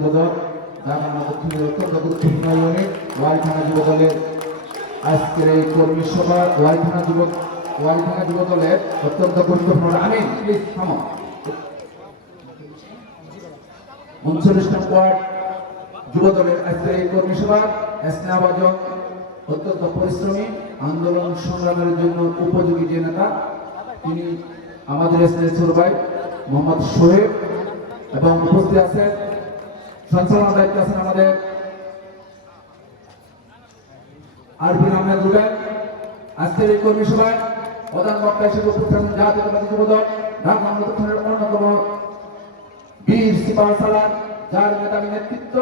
যুবদল ঢাকা দক্ষিণের অত্যন্ত গুরুত্বপূর্ণ ইউনিট ওয়ারিথানা যুবদলের আজকের এই কর্মী সভা ওয়ারিথানা যুবদলের অত্যন্ত গুরুত্বপূর্ণ আমিন প্লিজ থামো 39 নং ওয়ার্ড যুবদলের আজকের এই কর্মী সভা স্নেহভাজন অত্যন্ত পরিশ্রমী আন্দোলন সংগ্রামের জন্য উপযোগী যে নেতা তিনি আমাদের স্নেহের ছোট ভাই মোহাম্মদ সোহেব এবং উপস্থিত আছেন সঞ্চালনার দায়িত্বে আছেন আমাদের আরবিন আহমেদ রুবেল। আজকের এই কর্মী সভায় প্রধান বক্তা হিসেবে উপস্থিত আছেন জাতীয়তাবাদী যুবদল ঢাকা দক্ষিণের অন্যতম বীর সিপাহ সালার যার মেধাবী নেতৃত্ব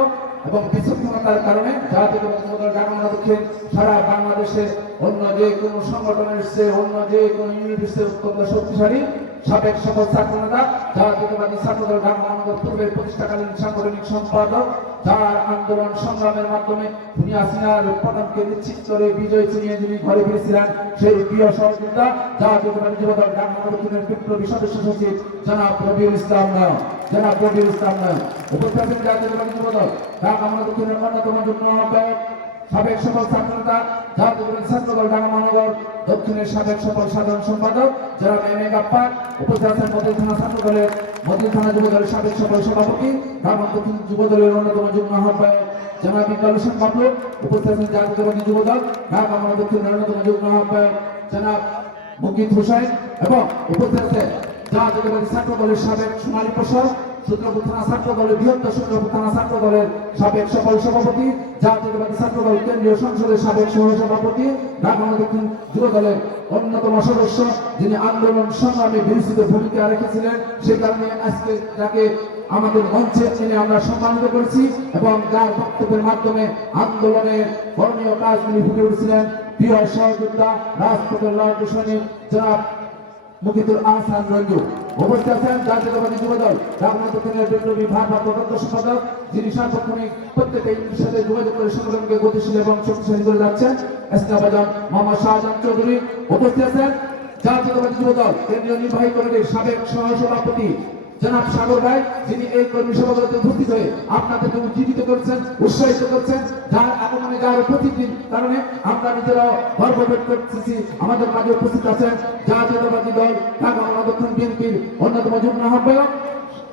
এবং বিচক্ষণতার কারণে জাতীয়তাবাদী যুবদল ঢাকা দক্ষিণ সারা বাংলাদেশে অন্য যে কোনো সংগঠনের চেয়ে অন্য যে কোনো ইউনিটের চেয়ে অত্যন্ত শক্তিশালী সাবেক সকল ছাত্র নেতা জাতীয়তাবাদী ছাত্রদল ঢাকা মহানগর পূর্বের প্রতিষ্ঠাকালীন সাংগঠনিক সম্পাদক যার আন্দোলন সংগ্রামের মাধ্যমে দুনিয়া সিনার পতনকে নিশ্চিত করে বিজয় চিনিয়ে যিনি ঘরে ফিরেছিলেন সেই প্রিয় সহযোগিতা জাতীয়তাবাদী যুবদল ঢাকা দক্ষিণের বিপ্লবী সদস্য সচিব জনাব রবিউল ইসলাম নয়ন উপস্থিত আছেন জাতীয়তাবাদী যুবদল ঢাকা দক্ষিণের অন্যতম যুগ্ম আহ্বায়ক সাবেক সকল ছাত্র নেতা জাতীয়তাবাদী ছাত্রদল ঢাকা মহানগর দক্ষিণের সাবেক সকল সাধারণ সম্পাদক জনাব এম এ গাপ্পার। উপস্থিত আছেন মতিঝিল থানা ছাত্রদলের মতিঝিল থানা যুবদলের সাবেক সকল সভাপতি ঢাকা দক্ষিণ যুবদলের অন্যতম যুগ্ম আহ্বায়ক জনাব ইকবাল হোসেন বাবলু। উপস্থিত আছেন জাতীয়তাবাদী যুবদল ঢাকা দক্ষিণের অন্যতম যুগ্ম আহ্বায়ক জনাব মুকিত হোসেন এবং উপস্থিত আছেন জাতীয়তাবাদী ছাত্রদলের সাবেক সোনালী প্রসাদ সূত্রপুর থানা ছাত্রদলের বৃহত্তর সূত্রপুর থানা ছাত্রদলের সাবেক সকল সভাপতি জাতীয়তাবাদী ছাত্রদল কেন্দ্রীয় সংসদের সাবেক সহসভাপতি ঢাকা দক্ষিণ যুবদলের অন্যতম সদস্য যিনি আন্দোলন সংগ্রামে বিস্তৃত ভূমিকা রেখেছিলেন সেই কারণে আজকে তাকে আমাদের মঞ্চে এনে আমরা সম্মানিত করেছি এবং যার বক্তব্যের মাধ্যমে আন্দোলনের করণীয় কাজগুলি ফুটে উঠেছিলেন প্রিয় সহযোদ্ধা রাজপথের লড়াকু সৈনিক জনাব মুকিতুল আহসান রঞ্জু। উপস্থিত আছেন জাতীয়তাবাদী যুবদল ঢাকা দক্ষিণের বিপ্লবী ভারপ্রাপ্ত সম্পাদক যিনি সার্বক্ষণিক প্রত্যেকটা ইউনিটের সাথে যোগাযোগ করে সংগঠনকে গতিশীল এবং শক্তিশালী করে যাচ্ছেন স্নেহভাজন মোহাম্মদ শাহজাহান চৌধুরী। উপস্থিত আছেন জাতীয়তাবাদী যুবদল কেন্দ্রীয় নির্বাহী কমিটির সাবেক সহসভাপতি জনাব সাগর ভাই যিনি এই কর্মী সভাগুলোতে উপস্থিত হয়ে আপনাদেরকে উজ্জীবিত করছেন উৎসাহিত করছেন যার আগমনে যার প্রতিদিন কারণে আমরা নিজেরাও গর্ববোধ করতেছি। আমাদের মাঝে উপস্থিত আছেন জাতীয়তাবাদী দল ঢাকা দক্ষিণ বিএনপির অন্যতম যুগ্ম আহ্বায়ক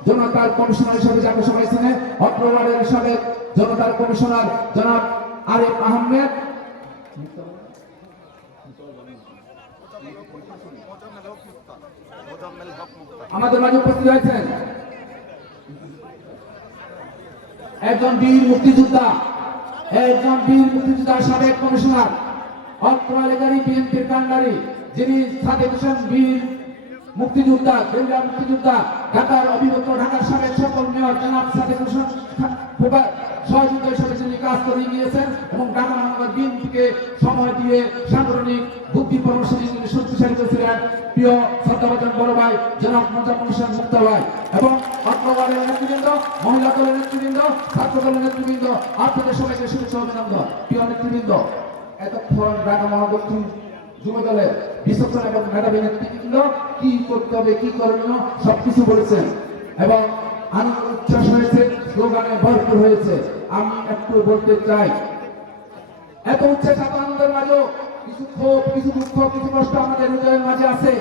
জনতার কমিশনার হিসেবে যাকে সবাই চেনে অগ্রওয়ার্ডের সাবেক জনতার কমিশনার জনাব আরিফ আহমেদ। আমাদের মাঝে উপস্থিত হয়েছেন একজন বীর মুক্তিযোদ্ধা সাবেক কমিশনার অত্রালিগারি বিএনপির কান্ডারি যিনি সাদেক হোসেন বীর মুক্তিযোদ্ধা কেন্দ্রীয় মুক্তিযোদ্ধা ঢাকার অবিভক্ত ঢাকার সাবেক সকল মেয়র জনাব সাদেক হোসেন সহযোগিতা হিসেবে তিনি কাজ করে গিয়েছেন এবং ঢাকা মহানগর বিএনপিকে সময় দিয়ে সাংগঠনিক বুদ্ধি পরামর্শ দিয়ে তিনি শক্তিশালী করেছিলেন প্রিয় শ্রদ্ধাভাজন বড় ভাই জনাব মোজাম্মেল হোসেন মুক্তা ভাই এবং অগ্রওয়ার্ডের নেতৃবৃন্দ মহিলা দলের নেতৃবৃন্দ ছাত্র দলের নেতৃবৃন্দ আপনাদের সবাইকে শুভেচ্ছা অভিনন্দন। প্রিয় নেতৃবৃন্দ এতক্ষণ ঢাকা মহাদক্ষিণ যুবদলের বিচক্ষণ এবং মেধাবী নেতৃবৃন্দ কি করতে হবে কি করণীয় সবকিছু বলেছেন এবং আনন্দ উচ্ছ্বাস হয়েছে স্লোগানে ভরপুর হয়েছে। আমি একটু বলতে চাই এত উচ্ছ্বাস এত আনন্দের মাঝেও কিছু ক্ষোভ কিছু দুঃখ কিছু কষ্ট আমাদের হৃদয়ের মাঝে আছে।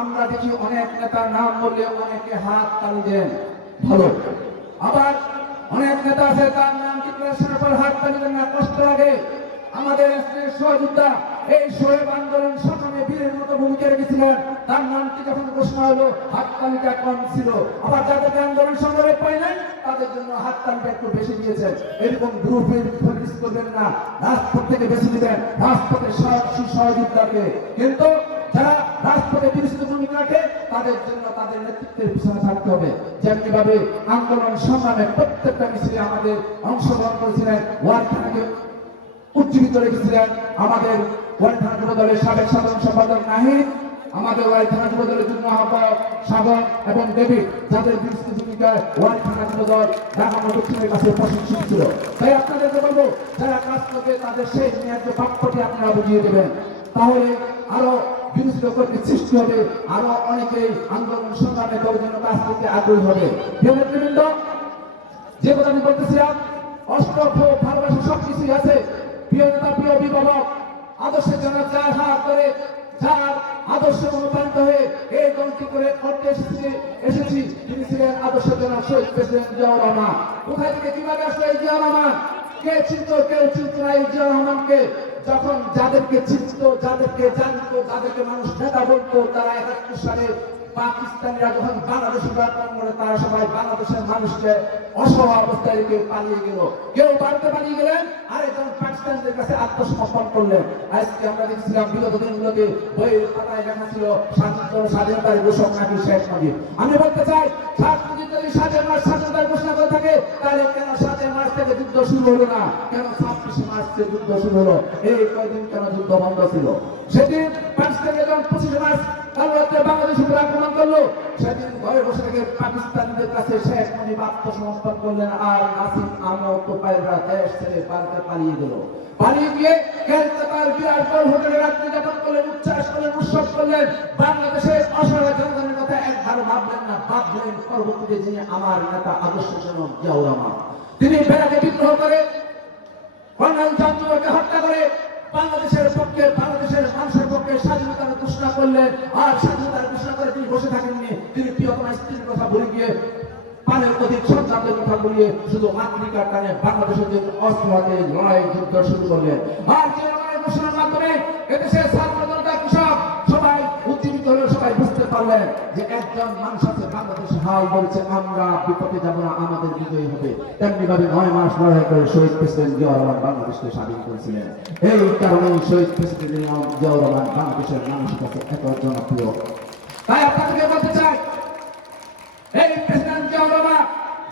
আমরা দেখি অনেক নেতার নাম বললে অনেকে হাত তালি দেন ভালো, আবার অনেক নেতা আছে তার নাম ডিক্লারেশনের পর হাত তালি দেন না, কষ্ট লাগে। আমাদের সহযোদ্ধা এই সোহেব আন্দোলন সংগ্রামে বীরের মতো ভূমিকা রেখেছিলেন, তার নামটি যখন ঘোষণা হলো হাত তালিকা কম ছিল, আবার যাদেরকে আন্দোলন সংগ্রামে পাই নাই তাদের জন্য হাত তালিকা একটু বেশি দিয়েছেন। এরকম গ্রুপের ফোকাস করবেন না, রাজপথ থেকে বেশি দিবেন রাজপথের সহযোদ্ধাকে। কিন্তু যারা রাজপথে বিস্তৃত ভূমিকা রাখে তাদের জন্য তাদের নেতৃত্বের পিছনে থাকতে হবে। যেমনি ভাবে আন্দোলন সংগ্রামে প্রত্যেকটা মিছিলে আমাদের অংশগ্রহণ করেছিলেন, ওয়ার্ডখানাকে উজ্জীবিত রেখেছিলেন আমাদের ওয়ার্ডখানা যুবদলের সাবেক সাধারণ সম্পাদক নাহিদ, আমাদের ওয়ার্ডখানা যুবদলের যুগ্ম আহ্বায়ক সাগর এবং ডেভিড, যাদের বিস্তৃত ভূমিকায় ওয়ার্ডখানা যুবদল ঢাকা দক্ষিণের কাছে প্রশংসিত ছিল। তাই আপনাদেরকে বলবো যারা কাজ করবে তাদের সেই ন্যায্য প্রাপ্যটি আপনারা বুঝিয়ে দেবেন, তাহলে আরো বিরোধিতা করতে সৃষ্টি হবে, আরো অনেকেই আন্দোলন সংগ্রামে দলের জন্য কাজ করতে আগ্রহী হবে। নেতৃবৃন্দ যে কথা আমি বলতেছিলাম, অষ্টম ভালোবাসা সবকিছুই আছে। প্রিয় নেতা, প্রিয় অভিভাবক, আদর্শের জন্য যার হাত ধরে, যার আদর্শে অনুপ্রাণিত হয়ে এই দলটি করে করতে এসেছি, তিনি ছিলেন আদর্শের জন্য শহীদ প্রেসিডেন্ট জিয়াউর রহমান। কোথায় থেকে কিভাবে আসলো এই জিয়াউর রহমান? কে চিনত, কেউ চিনত না এই জিয়াউর রহমানকে। যখন যাদেরকে চিনত, যাদেরকে জানতো, যাদেরকে মানুষ নেতা বলতো, তারা ৭১ সালে পাকিস্তানিরা যখন বাংলাদেশ আক্রমণ করে, তারা সবাই বাংলাদেশের মানুষকে অসহায় অবস্থায় রেখে পালিয়ে গেল। কেউ ভারতে পালিয়ে গেলেন, আরেকজন পাকিস্তানিদের কাছে আত্মসমর্পণ করলেন। আজকে আমরা দেখছিলাম বিগত দিনগুলোতে বইয়ের পাতায় লেখা ছিল স্বাধীনতার ঘোষক নাকি শেখ মুজিব। আমি বলতে চাই, শেখ মুজিব যদি ৭ মার্চ স্বাধীনতার ঘোষণা করে থাকে, তাহলে কেন ৭ মার্চ থেকে যুদ্ধ শুরু হলো না? কেন ২৬ মার্চ থেকে যুদ্ধ শুরু হলো? এই কয়দিন কেন যুদ্ধ বন্ধ ছিল? সেদিন পাকিস্তানে যখন ২৫ মার্চ বাংলাদেশের উপর আক্রমণ করলো, সেদিন ঘরে বসে থেকে পাকিস্তানিদের কাছে শেখ মুজিব আত্মসমর্পণ করলেন, আর নাসিম আহমদ তোফায়েলরা দেশ ছেড়ে ভারতে পালিয়ে গেল। পালিয়ে গিয়ে কলকাতার বিরাটপুর হোটেলে রাত্রি যাপন করলেন, উচ্ছ্বাস করলেন, উৎসব করলেন। বাংলাদেশের অসহায় জনগণের কথা একবার ভাবলেন না, ভাবলেন পরবর্তীতে যিনি আমার নেতা আদর্শের জনক জিয়াউর রহমান। তিনি বেড়াকে বিদ্রোহ করে কর্নেল চন্দ্রকে হত্যা করে বাংলাদেশের পক্ষে, বাংলাদেশের মানুষের পক্ষে স্বাধীনতার ঘোষণা করলেন। আর স্বাধীনতার ঘোষণা করে তিনি বসে থাকেননি, তিনি প্রিয়তমা স্ত্রীর কথা ভুলে গিয়ে, পানের অধিক সন্তানদের কথা বলিয়ে শুধু মাতৃকার টানে বাংলাদেশের জন্য অস্ত্রহাতে লড়াই যুদ্ধ শুরু করলেন। আর যে লড়াই ঘোষণার মাধ্যমে এদেশের ছাত্র জনতা, কৃষক সবাই উজ্জীবিত হলে, সবাই বুঝতে পারলেন যে একজন মানুষ আছে বাংলাদেশে হাল বলছে, আমরা বিপদে যাব না, আমাদের বিজয়ী হবে। তেমনি ভাবে ৯ মাস লড়াই করে শহীদ প্রেসিডেন্ট জিয়াউর রহমান বাংলাদেশকে স্বাধীন করেছিলেন। এই কারণে শহীদ প্রেসিডেন্ট জিয়াউর রহমান বাংলাদেশের মানুষের কাছে এত জনপ্রিয়। তাই আপনাদেরকে বলতে চাই, এই প্রেসিডেন্ট জিয়াউর রহমান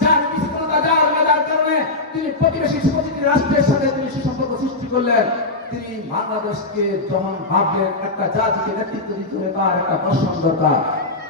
যার বিচক্ষণতা, যার মেধার কারণে তিনি প্রতিবেশী প্রতিটি রাষ্ট্রের সাথে তিনি সুসম্পর্ক সৃষ্টি করলেন। তিনি বাংলাদেশকে যখন ভাবলেন একটা জাতিকে নেতৃত্ব দিতে হলে তার একটা দর্শন দরকার,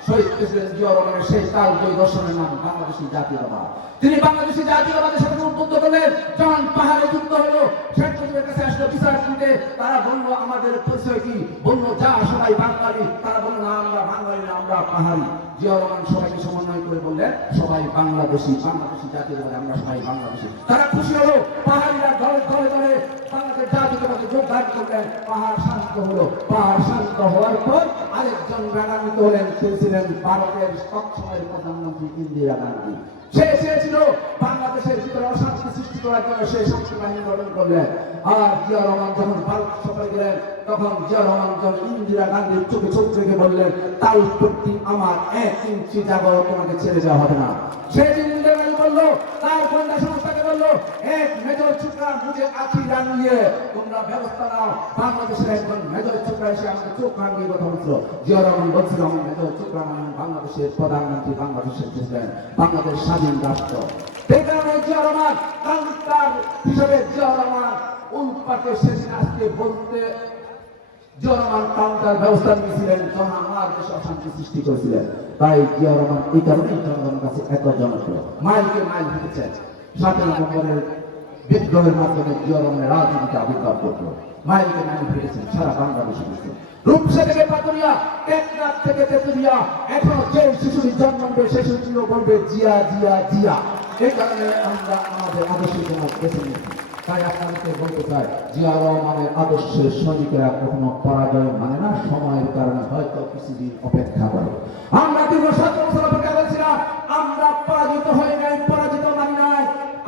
শহীদ প্রেসিডেন্ট জিয়াউর রহমানের সেই কালজয়ী দর্শনের নাম বাংলাদেশী জাতীয়তাবাদ। তিনি বাংলাদেশী জাতীয়তাবাদের সাথে উদ্বুদ্ধ করলেন। যখন পাহাড়ে যুদ্ধ হলো, শেখ মুজিবের কাছে আসলো বিচার দিতে, তারা বললো আমাদের পরিচয় কি? বললো যা সবাই বাঙালি। তারা বললো না, আমরা বাঙালি না, আমরা পাহাড়ি। জিয়াউর রহমান সবাইকে সমন্বয় করে বললেন সবাই বাংলাদেশী, বাংলাদেশী জাতীয়তাবাদে আমরা সবাই বাংলাদেশী। তারা খুশি হলো, পাহাড়িরা ঘরে ঘরে ঘরে বাংলাদেশ জাতীয়তাবাদে যোগদান করলেন। পাহাড় শান্ত হলো। পাহাড় শান্ত হওয়ার পর আরেকজন রাগান্বিত হলেন, তিনি ছিলেন ভারতের তৎসময়ের প্রধানমন্ত্রী ইন্দিরা গান্ধী। সে চেয়েছিল বাংলাদেশের ভিতরে অশান্তি সৃষ্টি করার জন্য, সে শান্তি বাহিনী গঠন করলেন। আর জিয়াউর রহমান যখন ভারত সফরে গেলেন, তখন জিয়াউর রহমান যখন ইন্দিরা গান্ধীর চোখে চোখ রেখে বললেন, তাই প্রতি আমার 1 ইঞ্চি জায়গাও তোমাকে ছেড়ে দেওয়া হবে না। সেদিন ইন্দিরা গান্ধী বললো, তার গোয়েন্দা সংস্থাকে বললো, 1 মেজর ছোকরা মুঝে আঁখি রাঙিয়ে, তোমরা ব্যবস্থা নাও। বাংলাদেশের একজন মেজর ছোকরা এসে আমাকে চোখ রাঙিয়ে কথা বলছিল। জিয়াউর রহমান বলছিল, আমি মেজর ছোকরা মানে বাংলাদেশের প্রধানমন্ত্রী, বাংলাদেশের প্রেসিডেন্ট, বাংলাদেশ স্বাধীন রাষ্ট্র। এই কারণে জিয়াউর রহমান কাউন্টার হিসেবে জিয়াউর রহমান উল্পাটে সেদিন আজকে বলতে জিয়াউর রহমান কাউন্টার ব্যবস্থা নিয়েছিলেন, যখন আমার দেশে অশান্তি সৃষ্টি করেছিলেন। তাই জিয়াউর রহমান এই কারণেই জনগণের কাছে এত জনপ্রিয়। মাইলকে মাইল হেঁটেছেন। ৭ নভেম্বরের বিদ্রোহের মাধ্যমে জিয়াউর রহমানের রাজনীতিতে আবির্ভাব করলো। মাইলকে মাইল হেঁটেছেন সারা বাংলাদেশে। রূপসা থেকে পাতুরিয়া, টেকনাফ থেকে তেতুলিয়া, এখনো যে শিশুটি জন্ম নেবে সে শিশুটিও বলবে জিয়া জিয়া জিয়া। এই কারণে আমরা আমাদের আদর্শের জন্য বেছে নিয়েছি। তাই আপনাদেরকে বলতে চাই, জিয়াউর রহমানের আদর্শের সৈনিকেরা কখনো পরাজয় মানে না, সময়ের কারণে হয়তো কিছুদিন অপেক্ষা করে। আমরা দীর্ঘ 17 বছর অপেক্ষা করেছিলাম, আমরা পরাজিত হয়ে নাই, পরাজিত মানি নাই।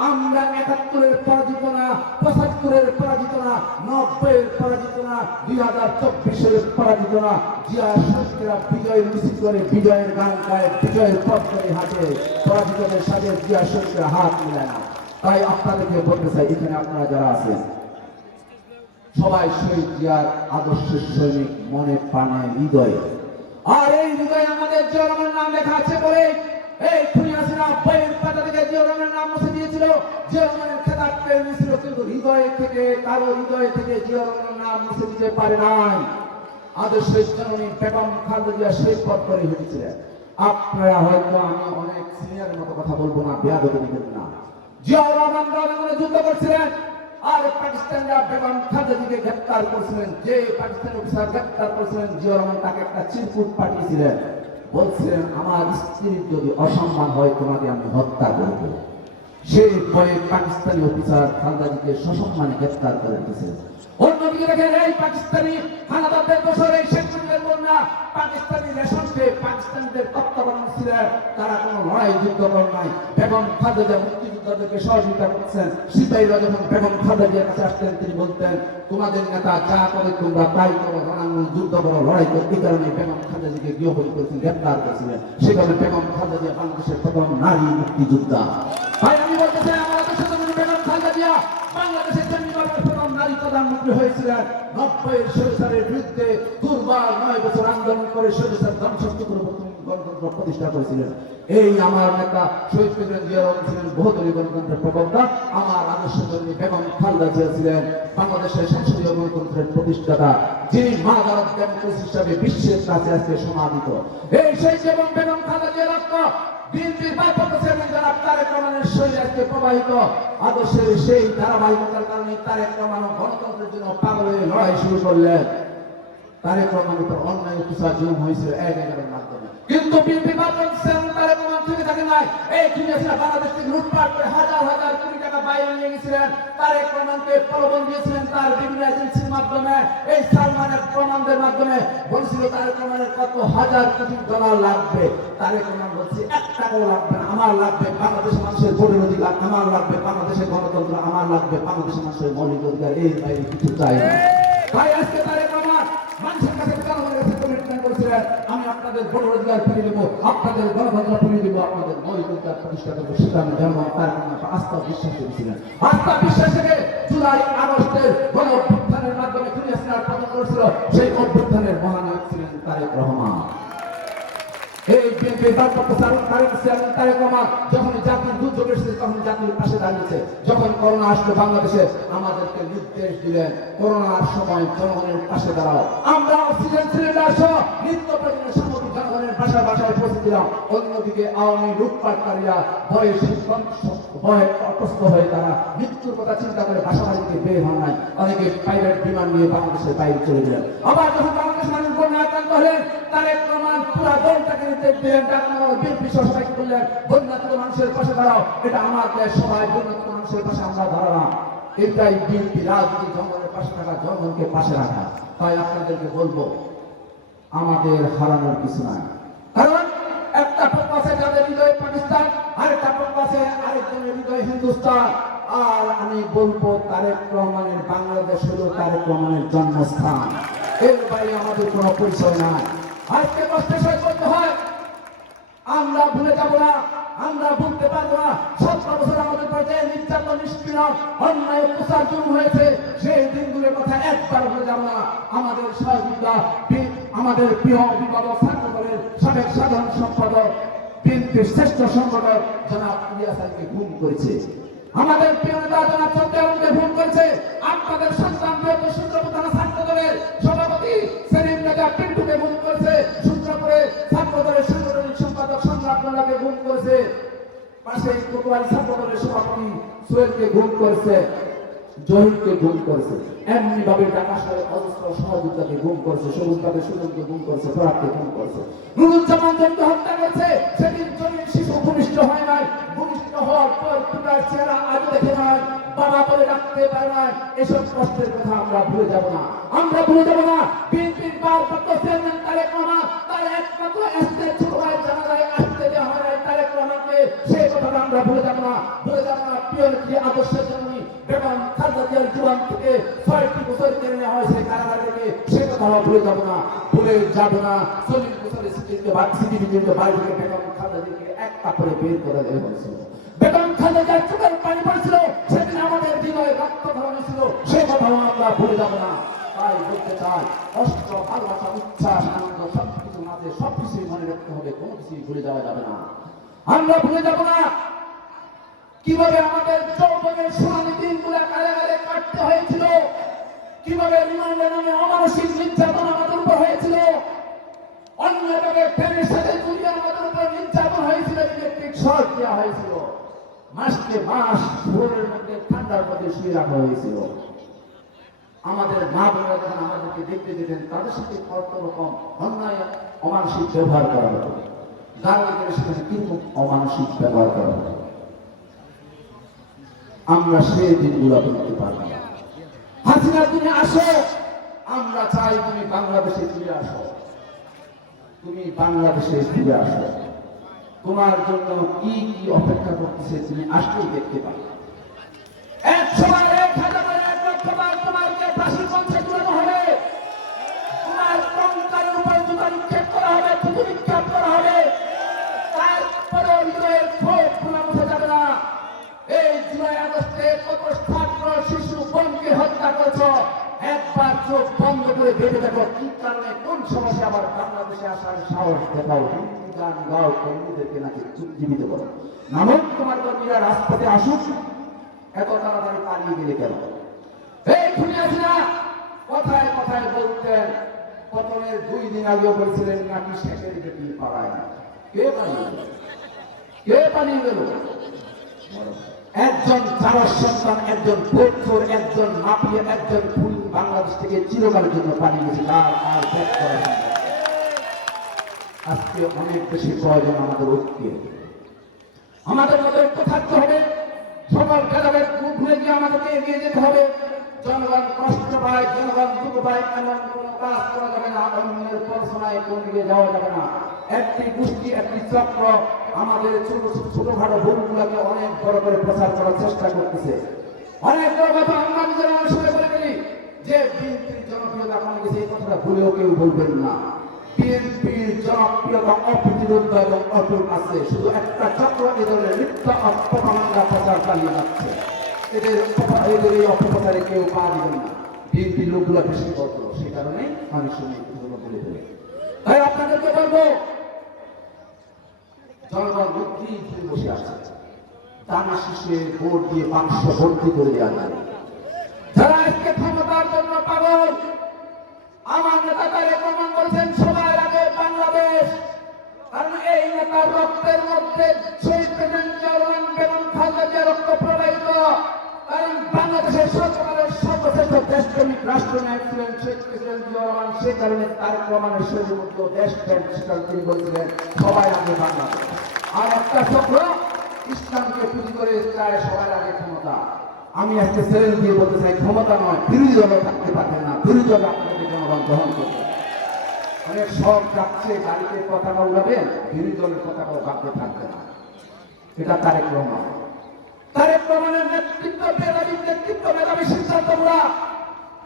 আমরা ৭১-এর পরাজিত না, ৭৫-এর পরাজিত না, ৯০-এর পরাজিত না, ২০২৪-এর পরাজিত না। জিয়া সৈনিকেরা বিজয়ের মিছিল করে, বিজয়ের গান গায়, বিজয়ের পথ ধরে হাঁটে। পরাজিতদের সাথে জিয়া সৈনিকেরা হাত মিলায় না। তাই আপনাদেরকে বলতে চাই, এখানে আপনারা যারা আছেন সবাই শহীদ জিয়ার আদর্শের সৈনিক, মনে প্রাণে হৃদয়ে। আর এই হৃদয়ে আমাদের জিয়াউর রহমানের নাম লেখা আছে বলে এই খুনি হাসিনা বইয়ের পাতা থেকে জিয়াউর রহমানের নাম মুছে দিয়েছিল। জিয়াউর রহমানের খেতাব পেয়ে নিয়েছিল, কিন্তু হৃদয় থেকে, কারো হৃদয় থেকে জিয়াউর রহমানের নাম মুছে দিতে পারে নাই। আদর্শের জননী বেগম খালেদা জিয়া সেই পথ করে হেঁটেছিলেন। আপনারা হয়তো, আমি অনেক সিনিয়রের মতো কথা বলবো না, বেয়াদবি দিবেন না। জিয়াউর রহমান রাজনীতিতে যুদ্ধ করছিলেন, আর পাকিস্তানরা বেগম খালেদাকে গ্রেফতার করেছিলেন। যে পাকিস্তানি অফিসার গ্রেফতার করেছিলেন, জিয়াউর রহমান তাকে একটা চিরকুট পাঠিয়েছিলেন, বলছিলেন আমার স্ত্রীর যদি অসম্মান হয় তোমাকে আমি হত্যা করব। সেই ভয়ে পাকিস্তানি অফিসার খালেদাকে সসম্মানে গ্রেফতার করে দিয়েছে। অন্যদিকে দেখেন এই পাকিস্তানি হানাদারদের বছর এই শেখ মুজিবের বন্যা পাকিস্তানি রেশনকে পাকিস্তানিদের তত্ত্বাবধান ছিলেন, তারা কোনো লড়াই যুদ্ধ করেন নাই। বেগম খালেদা মুক্তিযোদ্ধাদেরকে সহযোগিতা করছেন। সিপাহীরা যখন বেগম খালেদার কাছে আসতেন তিনি বলতেন, তোমাদের নেতা যা করে তোমরা তাই করো, রণাঙ্গন যুদ্ধ করো, লড়াই করো। এই কারণে বেগম খালেদাকে গৃহবন্দী করেছিলেন, গ্রেফতার করেছিলেন। সেখানে বেগম খালেদা বাংলাদেশের প্রথম নারী মুক্তিযোদ্ধা। ভাই আমি বলতে চাই আমাদের সাথে বেগম খালেদা বাংলাদেশের জন্য প্রথম নারী প্রধানমন্ত্রী হয়েছিলেন। 90-এর স্বৈরাচারের বিরুদ্ধে দুর্বার 9 বছর আন্দোলন করে স্বৈরাচার ধ্বংসস্তূপ করে গণতন্ত্র প্রতিষ্ঠা করেছিলেন। এই আমার নেতা শহীদ প্রেসিডেন্ট জিয়া রহমান ছিলেন বহুদলীয় গণতন্ত্রের প্রবক্তা। আমার আদর্শ কর্মী বেগম খালেদা জিয়া ছিলেন বাংলাদেশের সংসদীয় গণতন্ত্রের প্রতিষ্ঠাতা, যিনি মা ভারত ডেমোক্রেসি হিসাবে বিশ্বের কাছে আজকে সমাদিত। এই সেই বেগম খালেদা জিয়া রক্ত বিএনপির ভারপ্রাপ্ত চেয়ারম্যান জনাব তারেক রহমানের শরীরে আজকে প্রবাহিত। আদর্শের সেই ধারাবাহিকতার কারণে তারেক রহমান গণতন্ত্রের জন্য পাগল হয়ে লড়াই শুরু করলেন। তারেক রহমানের উপর অন্যায় অত্যাচার জুলুম হয়েছিল 1/11-এর মাধ্যমে, কিন্তু বিএনপি ভারপ্রাপ্ত চেয়ারম্যান তারেক রহমান থেকে থাকে নাই। এই দুনিয়া বাংলাদেশ থেকে লুটপাট করে হাজার হাজার কোটি টাকা বাইরে নিয়ে গেছিলেন। তারেক রহমানকে প্রলোভন দিয়েছিলেন তার বিভিন্ন এজেন্সির মাধ্যমে, এই সালমানের প্রমাণদের মাধ্যমে। বলছিল তারেক রহমানের কত হাজার কোটি ডলার লাগবে। তারেক রহমান বলছে 1 টাকাও লাগবে না, আমার লাগবে বাংলাদেশের মানুষের ভোটের অধিকার, আমার লাগবে বাংলাদেশের গণতন্ত্র, আমার লাগবে বাংলাদেশের মানুষের মৌলিক অধিকার, এই বাইরে কিছু চাই না। তাই আজকে তারেক রহমান মানুষের কাছে জনগণের কাছে কমিটমেন্ট করেছিলেন, আমি আপনাদের ভোটের অধিকার ফিরিয়ে দেবো, আপনাদের গণতন্ত্র ফিরিয়ে দেবো, আপনাদের মৌলিক অধিকার প্রতিষ্ঠা করবো। সেখানে জনগণ তার আস্থা বিশ্বাস করেছিলেন। আস্থা বিশ্বাস থেকে জুলাই আগস্টের গণ অভ্যুত্থানের মাধ্যমে দুনিয়া পতন করেছিল। সেই অভ্যুত্থানের মহানায়ক ছিলেন তারেক রহমান। এই বিএনপির ভারপ্রাপ্ত চেয়ারম্যান তারেক রহমান যখন জাতির দুর্যোগ এসেছে তখন জাতির পাশে দাঁড়িয়েছে। যখন করোনা আসলো বাংলাদেশে আমাদেরকে নির্দেশ দিলেন, করোনার সময় জনগণের পাশে দাঁড়াও। আমরা অক্সিজেন সিলিন্ডার সহ নিত্য প্রয়োজনীয় সামগ্রী জনগণের বাসায় বাসায় পৌঁছে দিলাম। অন্যদিকে আওয়ামী লুটপাটকারীরা ভয়ে অসুস্থ হয়ে তারা মৃত্যুর কথা চিন্তা করে বাসা বাড়ি থেকে বের হন নাই। অনেকে প্রাইভেট বিমান নিয়ে বাংলাদেশের বাইরে চলে গেলেন। আবার যখন বাংলাদেশ মানুষ বন্যা আক্রান্ত হলেন, তারেক রহমান পুরা দলটাকে নির্দেশ দিলেন, বিএনপি সবাইকে বললেন, বন্যাত্ম মানুষের পাশে দাঁড়াও, এটা আমার দেশ, সবাই বন্যাত্ম মানুষের পাশে আমরা দাঁড়ালাম। এটাই বিএনপি রাজনীতি, জনগণের পাশে থাকা, জনগণকে পাশে রাখা। তাই আপনাদেরকে বলবো আমাদের হারানোর কিছু নাই। কারণ একটা পক্ষ আছে যাদের হৃদয়ে পাকিস্তান, আরেকটা পক্ষ আছে আরেকজনের হৃদয়ে হিন্দুস্তান। আর আমি বলবো তারেক রহমানের বাংলাদেশ হলো তারেক রহমানের জন্মস্থান, এর বাইরে আমাদের কোনো পরিচয় নাই। আজকে কষ্টে সহ্য করতে হয়, আমরা ভুলে যাব না, আমরা ভুলতে পারবো না। 17 বছর আমাদের প্রতি নির্যাতন, নিষ্পীড়ন, অন্যায় অত্যাচার জুলুম হয়েছে, সেই দিনগুলোর কথা একবার ভুলে যাব না। আমাদের সহযোগিতা আমাদের প্রিয় অভিভাবক ছাত্র দলের সাবেক সাধারণ সম্পাদক, বিএনপির শ্রেষ্ঠ সংগঠক জনাব ইলিয়াস আলীকে গুম করেছে। আমাদের প্রিয় নেতা জনাব সত্যকে গুম করেছে। আপনাদের সন্তান সূত্রপুর থানা ছাত্র দলের সভাপতি সেলিম রাজা পিন্টুকে গুম করেছে। সূত্রপুরে ছাত্র দলের সাংগঠনিক সম্পাদক সংগ্রামকে গুম করেছে। পাশে কোতোয়ালি ছাত্র দলের সভাপতি সোহেলকে গুম করেছে, জহিরকে গুম করেছে। এমনি ভাবে ঢাকা শহরে অজস্র সহযোগিতাকে গুম করেছে, সবুজ ভাবে সুজনকে গুম করেছে, ফরাককে গুম করেছে। নুরুজ্জামান জনকে হত্যা করেছে। সেদিন জমির শিশু ভূমিষ্ঠ হয় নাই, ভূমিষ্ঠ হওয়ার পর পিতার চেহারা আজ দেখে নাই, বাবা বলে ডাকতে পারে না। এসব কষ্টের কথা আমরা ভুলে যাব না, আমরা ভুলে যাব না। বিএনপির ভারপ্রাপ্ত চেয়ারম্যান তারেক রহমান তার একমাত্র এস্টেট ছোট ভাই জানাজায় আসতে দেওয়া হয় নাই তারেক রহমানকে, সেই কথাটা আমরা ভুলে যাব না, ভুলে যাব না। প্রিয় নেত্রী আদর্শের জন্য বেগম খালেদা জিয়ার জীবন থেকে 6টি বছর কেড়ে নেওয়া হয়েছে কারাগার থেকে, সে কথা ভুলে যাব না, ভুলে যাব না। 40 বছরের সিটিভিতে বাড়ি থেকে বেগম খালেদা জিয়াকে এক কাপড়ে বের করে দেওয়া হয়েছিল। বেগম খালেদা জিয়ার চোখের পানি পড়েছিল, সেদিন আমাদের হৃদয়ে রক্ত ধরণ ছিল, সে কথাও আমরা ভুলে যাব না। তাই বলতে চাই, কষ্ট, ভালোবাসা, উচ্ছ্বাস, আনন্দ সবকিছু মাঝে সবকিছুই মনে রাখতে হবে, কোনো কিছুই ভুলে যাওয়া যাবে না। আমরা ভুলে যাব না কিভাবে আমাদের যৌবনের সোনালী দিনগুলো কারাগারে কাটতে হয়েছিল, কিভাবে রিমান্ডে নামে অমানসিক নির্যাতন আমাদের উপর হয়েছিল, অন্যভাবে প্রেমের সাথে জড়িয়ে আমাদের উপর নির্যাতন হয়েছিল, ইলেকট্রিক শর্ট দেওয়া হয়েছিল, মাসকে মাস ফ্লোরের মধ্যে ঠান্ডার মধ্যে শুয়ে রাখা হয়েছিল। আমাদের মা বোনেরা যখন আমাদেরকে দেখতে যেতেন, তাদের সাথে কত রকম অন্যায় অমানসিক ব্যবহার করা হতো। গার্মেন্টের সাথে কিরকম অমানসিক ব্যবহার করা হতো। আমরা সেই দিনগুলো দেখতে পারবো না। হাসিনা তুমি আসো, আমরা চাই তুমি বাংলাদেশে ফিরে আসো, তুমি বাংলাদেশে ফিরে আসো। তোমার জন্য কি কি অপেক্ষা করতেছে তুমি আসলেই দেখতে পাবে। এক সময় 1,000 লক্ষবার তোমাকে ফাঁসির মঞ্চে ঝুলানো হবে, তোমার কঙ্কালের উপর জুতা নিক্ষেপ করা হবে, থুতু নিক্ষেপ করা হবে, তারপরে হৃদয়ের ক্ষোভ ভোলা বোঝা যাবে না। এই জুলাই আগস্টে কত ছাত্র শিশু বোনকে হত্যা করেছ, একবার চোখ বন্ধ করে ভেবে দেখো কি কারণে কোন সমস্যা আবার বাংলাদেশে আসার সাহস দেখাও, হিন্দি গান গাও, কর্মীদেরকে নাকি জীবিত করো। নামক তোমার কর্মীরা রাজপথে আসুক, এত তাড়াতাড়ি পালিয়ে গেলে কেন? এই খুনি হাসিনা কথায় কথায় বলতেন, পতনের 2 দিন আগেও বলছিলেন নাকি শেষের বেটি পালায় না। কে পালিয়ে গেল? কে পালিয়ে গেল? একজন জারজ সন্তান, একজন ভোটচোর, একজন মাফিয়া, একজন খুনি বাংলাদেশ থেকে চিরকালের জন্য পালিয়ে গেছে। আর ব্যাক করা সম্ভব। আজকে অনেক বেশি প্রয়োজন আমাদের ঐক্যের। আমাদের মধ্যে ঐক্য থাকতে হবে। সকল ভেদাভেদ ভুলে গিয়ে আমাদেরকে এগিয়ে যেতে হবে। জনগণ কষ্ট পায়, জনগণ দুঃখ পায়, এমন কোন কাজ করা যাবে না, অন্যের পড়াশোনায় কোন দিকে যাওয়া যাবে না। একটি গোষ্ঠী, একটি চক্র আমাদের ছোটখাটো ভুলগুলোকে অনেক বড় করে প্রচার করার চেষ্টা করতেছে। অনেক বড় কথা আমরা নিজেরা অনুসরণ করে ফেলি যে বিএনপির জনপ্রিয়তা কমে গেছে, এই কথাটা ভুলেও কেউ বলবেন না। বিএনপির জনপ্রিয়তা অপ্রতিরোধ এবং অটুট আছে। শুধু একটা চক্র এদের লিপ্ত অপপ্রচারণা প্রচার চালিয়ে যাচ্ছে। এদের এই অপপ্রচারে কেউ পা দিবেন না। বিএনপির লোকগুলো বেশি ভদ্র, সেই কারণে অনেক সময় বলে ফেলে। তাই আপনাদেরকে বলবো, জনগণ বুদ্ধি বসে আছে, দানা শীষে ভোট দিয়ে 500 ভর্তি করে দেওয়া যায়। যারা আজকে ক্ষমতার জন্য পাগল, আমার নেতা তারেক রহমান বলছেন সবার আগে বাংলাদেশ। কারণ এই নেতার রক্তের মধ্যে শহীদ প্রেসিডেন্ট জিয়াউর বেগম খালেদা জিয়ার রক্ত প্রবাহিত। কারণ বাংলাদেশের সরকারের সর্বশ্রেষ্ঠ দেশপ্রেমিক রাষ্ট্রনায়ক ছিলেন শহীদ প্রেসিডেন্ট জিয়াউর রহমান। সেই কারণে তারেক রহমানের শরীরের মধ্যে দেশপ্রেম, সেটা তিনি বলছিলেন সবাই আগে বাংলাদেশ। আর একটা চক্র ইসলামকে পুঁজি করে চায় সবার আগে ক্ষমতা। আমি আজকে চ্যালেঞ্জ দিয়ে বলতে চাই, ক্ষমতা নয়, বিরোধী দলও থাকতে পারবেন না। বিরোধী দল আপনাকে জনগণ গ্রহণ করবে। অনেক সব যাচ্ছে, গাড়িতে পতাকা উড়াবেন, বিরোধী দলের পতাকাও ভাবতে থাকবে না। এটা তারেক রহমান। তারেক রহমানের নেতৃত্ব, মেধাবী সিদ্ধান্তগুলা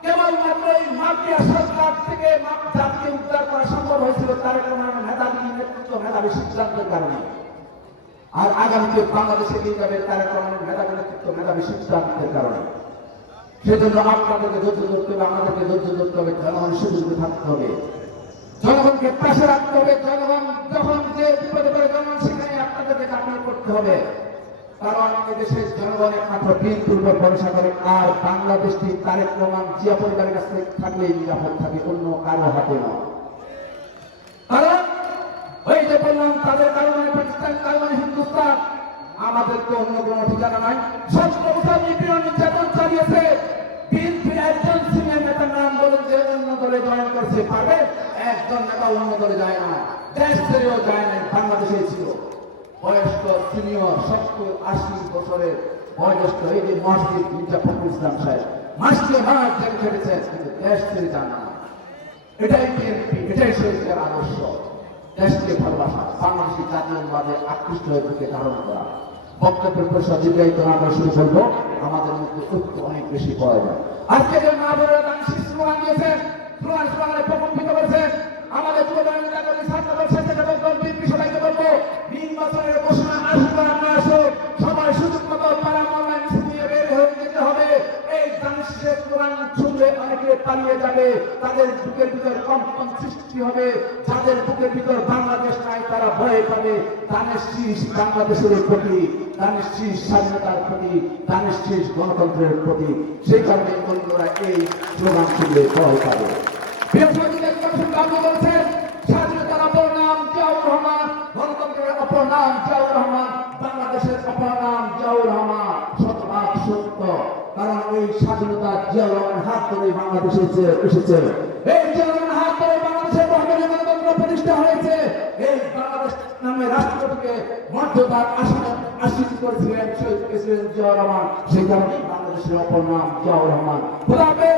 কেবলমাত্র এই মাফিয়া সরকার থেকে জাতিকে উদ্ধার করা সম্ভব হয়েছিল তারেক রহমানের মেধাবী নেতৃত্ব, মেধাবী সিদ্ধান্তের কারণে। আর আগামীতে বাংলাদেশে নিয়ে যাবে তারেক রহমানের মেধাবী নেতৃত্ব, মেধাবী সিদ্ধান্তের কারণে। সেজন্য আপনাদেরকে ধৈর্য ধরতে হবে, আমাদেরকে ধৈর্য ধরতে হবে, জনগণের সুযোগে থাকতে হবে, জনগণকে পাশে রাখতে হবে। জনগণ যখন যে বিপদে পড়ে, জনগণ সেখানে আপনাদেরকে ঝাঁপিয়ে পড়তে হবে। কারণ এদেশের জনগণ একমাত্র বিএনপির উপর ভরসা করে। আর বাংলাদেশটি তারেক রহমান জিয়া পরিবারের কাছে থাকলেই নিরাপদ থাকে, অন্য কারো হাতে নয়। কারণ ওই যে বললাম, তাদের কারণে পাকিস্তান, কারণে হিন্দুস্তান, আমাদের তো অন্য কোনো ঠিকানা নাই। 17 বছর নিপীড়ন নির্যাতন চালিয়েছে। বিএনপির একজন সিনিয়র নেতার নাম বলেন যে অন্য দলে জয়েন করছে, পারবে? একজন নেতা অন্য দলে যায় না, দেশ ছেড়েও যায় না, বাংলাদেশে ছিল। বয়স্ক সিনিয়র 70-80 বছরের বয়োজ্যেষ্ঠ এই যে মসজিদ মির্জা ফখরুল ইসলাম সাহেব মাসকে মাস জেল খেটেছেন, কিন্তু দেশ ছেড়ে যান না। এটাই বিএনপি, এটাই শহীদের আদর্শ। দেশকে ভালোবাসা, বাংলাদেশি জাতীয়তাবাদে আকৃষ্ট হয়ে বুকে ধারণ করা। বক্তব্যের পরিষদ দীর্ঘায়িত না করে শুরু করবো, আমাদের মধ্যে ঐক্য অনেক বেশি প্রয়োজন। আজকে যে মা বোনেরা দান স্লোগান দিয়েছেন, স্লোগানে প্রকম্পিত করেছেন, আমাদের যুবদলের নেতাকর্মী, ছাত্রদল, স্বেচ্ছাসেবক দল, বিএনপি সবাইকে বলবো, নির্বাচনের ঘোষণা আসুক আর না আসুক, সবাই সুযোগ মতো পাড়া মহল্লায় মিছিল নিয়ে বের হয়ে যেতে হবে। এই দানিশের স্লোগান শুনলে অনেকে পালিয়ে যাবে, তাদের বুকের ভিতর কম্পন সৃষ্টি হবে। যাদের বুকের ভিতর বাংলাদেশ নাই তারা ভয় পাবে। দানের শীষ বাংলাদেশের প্রতি, দানের শীষ স্বাধীনতার প্রতি, দানের শীষ গণতন্ত্রের প্রতি। সেই কারণে অন্যরা এই স্লোগান শুনলে ভয় পাবে। স্বাধীনতার অপর নাম জিয়াউর রহমান, গণতন্ত্রের অপর নাম জিয়াউর রহমান, বাংলাদেশের অপর নাম জিয়াউর রহমান। শতভাগ সত্য। কারণ এই স্বাধীনতা জিয়াউর রহমানের হাত ধরে বাংলাদেশে এসেছে। এই জিয়াউর রহমানের হাত ধরে বাংলাদেশের গণতন্ত্র প্রতিষ্ঠা হয়েছে। এই বাংলাদেশ নামে রাষ্ট্রটিকে মর্যাদার আসনে আশীর্বাদ করেছিলেন শহীদ প্রেসিডেন্ট জিয়াউর রহমান। সেই কারণেই বাংলাদেশের অপর নাম জিয়াউর রহমান। খোদা হাফেজ।